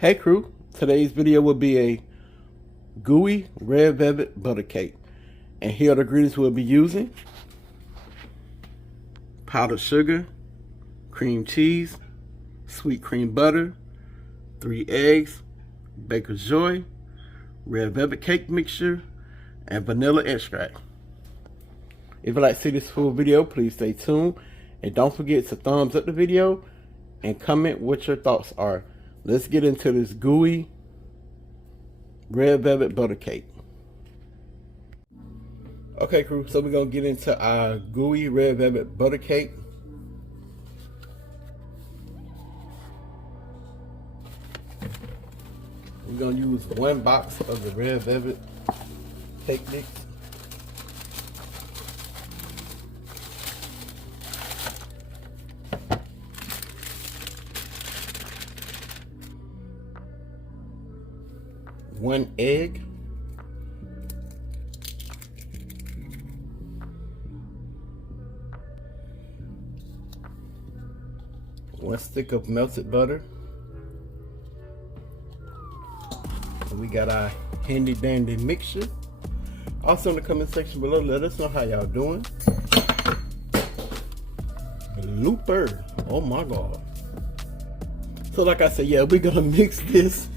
Hey crew, today's video will be a gooey red velvet butter cake. And here are the ingredients we'll be using: powdered sugar, cream cheese, sweet cream butter, 3 eggs, baker's joy, red velvet cake mixture, and vanilla extract. If you'd like to see this full video, please stay tuned. And don't forget to thumbs up the video and comment what your thoughts are. Let's get into this gooey red velvet butter cake. Okay crew, so we're gonna get into our gooey red velvet butter cake. We're gonna use 1 box of the red velvet cake mix. One egg, 1 stick of melted butter. And we got our handy dandy mixture. Also in the comment section below, let us know how y'all doing. Looper, oh my god. So like I said, yeah, we're gonna mix this.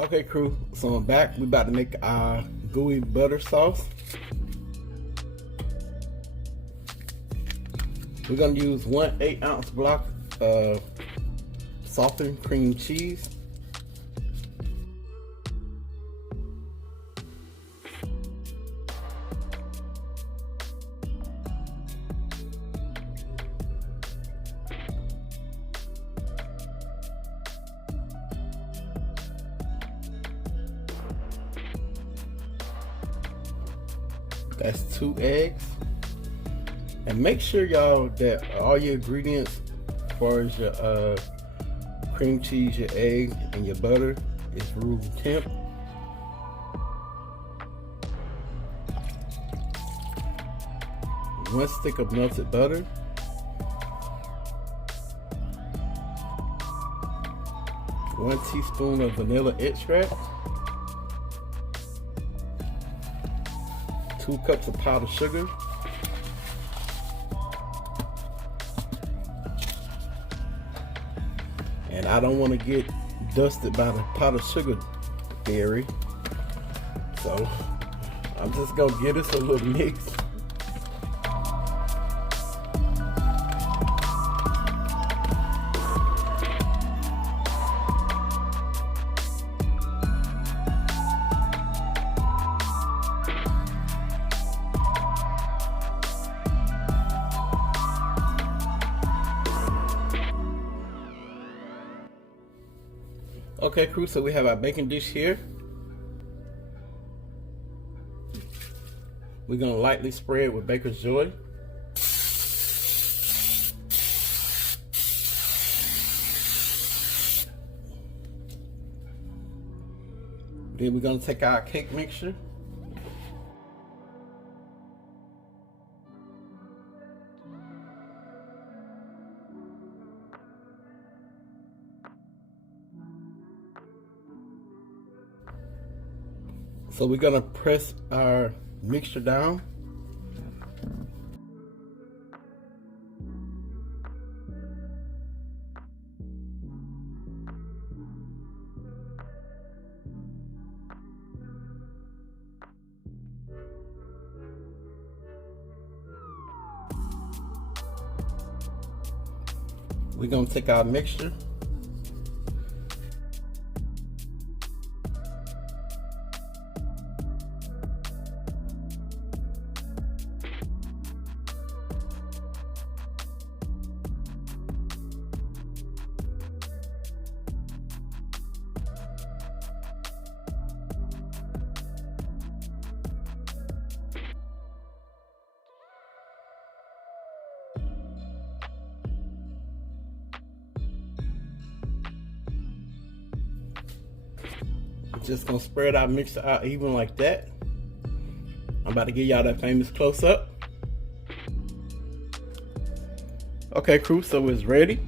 Okay crew, so I'm back. We about to make our gooey butter sauce. We're gonna use 1 8-ounce block of softened cream cheese. That's 2 eggs. And make sure y'all that all your ingredients as far as your cream cheese, your egg, and your butter is room temp. One stick of melted butter. One teaspoon of vanilla extract. 2 cups of powdered sugar, and I don't want to get dusted by the powdered sugar berry, so I'm just gonna give this a little mix. Okay crew, so we have our baking dish here. We're gonna lightly spray it with baker's joy. Then we're gonna take our cake mixture. So we're gonna press our mixture down. We're gonna take our mixture. just gonna spread our mixture out even like that. I'm about to give y'all that famous close up. Okay, crew, so it's ready.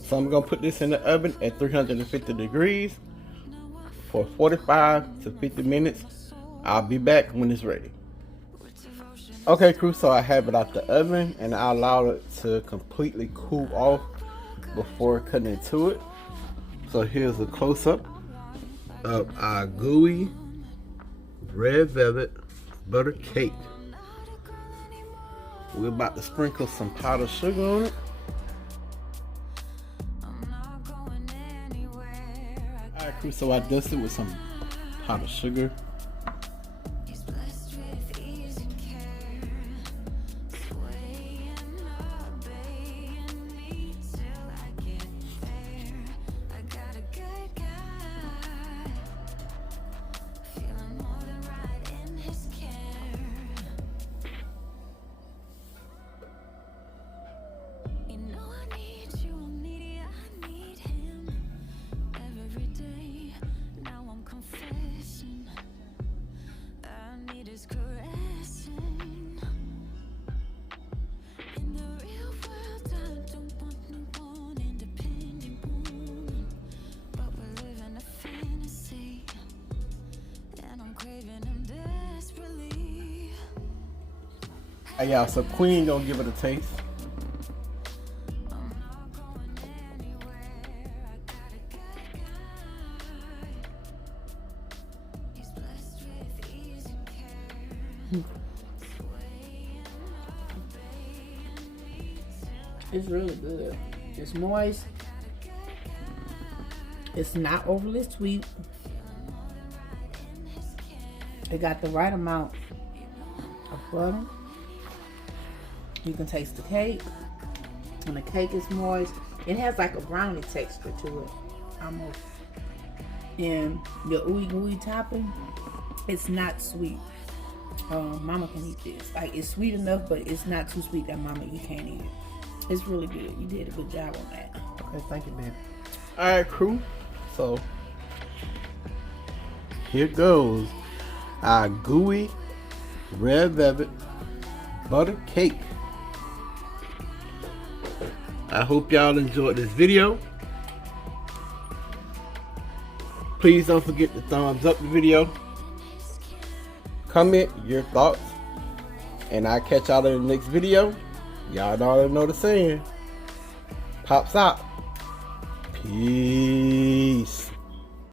So I'm gonna put this in the oven at 350 degrees for 45 to 50 minutes. I'll be back when it's ready. Okay, crew, so I have it out the oven and I allow it to completely cool off before cutting into it. So here's a close-up of our gooey red velvet butter cake. We're about to sprinkle some powdered sugar on it. Alright, crew, so I dusted with some powdered sugar. Hey y'all, so Queen gonna give it a taste. It's really good. It's moist. It's not overly sweet. It got the right amount of butter. You can taste the cake. And the cake is moist. It has like a brownie texture to it, almost. And your ooey gooey topping, it's not sweet. Mama can eat this. Like, it's sweet enough, but it's not too sweet that Mama, you can't eat it. It's really good. You did a good job on that. Okay, thank you, baby. Alright, crew. So here goes our gooey red velvet butter cake. I hope y'all enjoyed this video. Please don't forget to thumbs up the video. Comment your thoughts. And I'll catch y'all in the next video. Y'all already know the saying. Pops out. Peace.